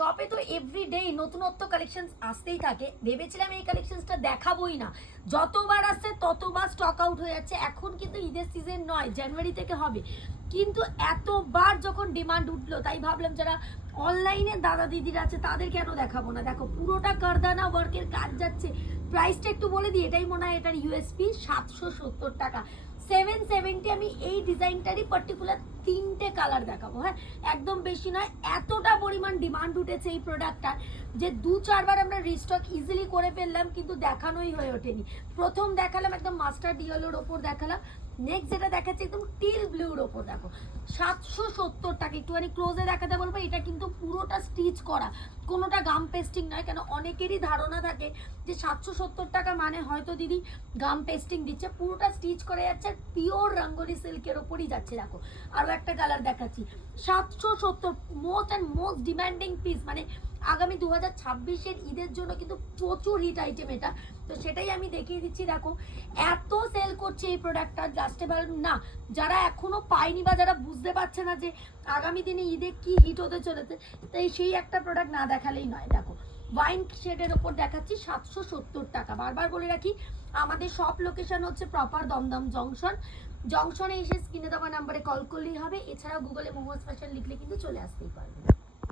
শপে তো এভরিডে নতুনত্ব কালেকশন আসতেই থাকে। ভেবেছিলাম এই কালেকশনসটা দেখাবোই না, যতবার আসছে ততবার স্টক আউট হয়ে যাচ্ছে। এখন কিন্তু ঈদের সিজন নয়, জানুয়ারি থেকে হবে, কিন্তু এতবার যখন ডিমান্ড উঠলো তাই ভাবলাম যারা অনলাইনে দাদা দিদিরা আছে তাদের কেন দেখাবো না। দেখো পুরোটা কারদানা ওয়ার্কের কাজ যাচ্ছে। প্রাইসটা একটু বলে দিই, এটাই মনে হয় এটার ইউএসপি 770 টাকা, 770। আমি এই ডিজাইনটারই পার্টিকুলার 3টে কালার দেখাবো, হ্যাঁ একদম বেশি নয়। এতটা পরিমাণ ডিমান্ড উঠেছে এই প্রোডাক্টটার যে 2-4বার আমরা রিস্টক ইজিলি করে ফেললাম, কিন্তু দেখানোই হয়ে ওঠেনি। প্রথম দেখালাম একদম মাস্টার্ড ইয়েলোর ওপর দেখালাম, নেক্সট যেটা দেখাচ্ছে একদম টিল ব্লুর ওপর। দেখো 770 টাকা। একটুখানি ক্লোজে দেখাতে বলবো, এটা কিন্তু পুরোটা স্টিচ করা, কোনোটা গাম পেস্টিং নয়। কেন অনেকেরই ধারণা থাকে যে 770 টাকা মানে হয়তো দিদি গাম পেস্টিং দিচ্ছে, পুরোটা স্টিচ করে যাচ্ছে, পিওর রঙ্গোলি সিল্কের ওপরই যাচ্ছে। দেখো আরও একটা কালার দেখাচ্ছি, 770, most and most demanding piece. মানে আগামী 2026-এর ঈদের জন্য কিন্তু প্রচুর হিট আইটেম এটা, তো সেটাই আমি দেখিয়ে দিচ্ছি। দেখো এত সেল করছে এই প্রোডাক্টটা, জাস্টেবল না। যারা এখনো পায়নি বা যারা বুঝতে পারছে না যে আগামী দিনে ঈদে কি হিট হতে চলেছে, তাই সেই একটা প্রোডাক্ট না দেখালেই নয়। দেখো ওয়াইন শেডের ওপর দেখাচ্ছি 770 টাকা। বারবার বলে রাখি, আমাদের শপ লোকেশন হচ্ছে প্রপার দমদম জংশনে এসে স্ক্রিনে দেওয়া নাম্বারে কল করলেই হবে। এছাড়াও গুগলে মোমোস ফ্যাশন লিখলে কিন্তু চলে আসতেই পারবে।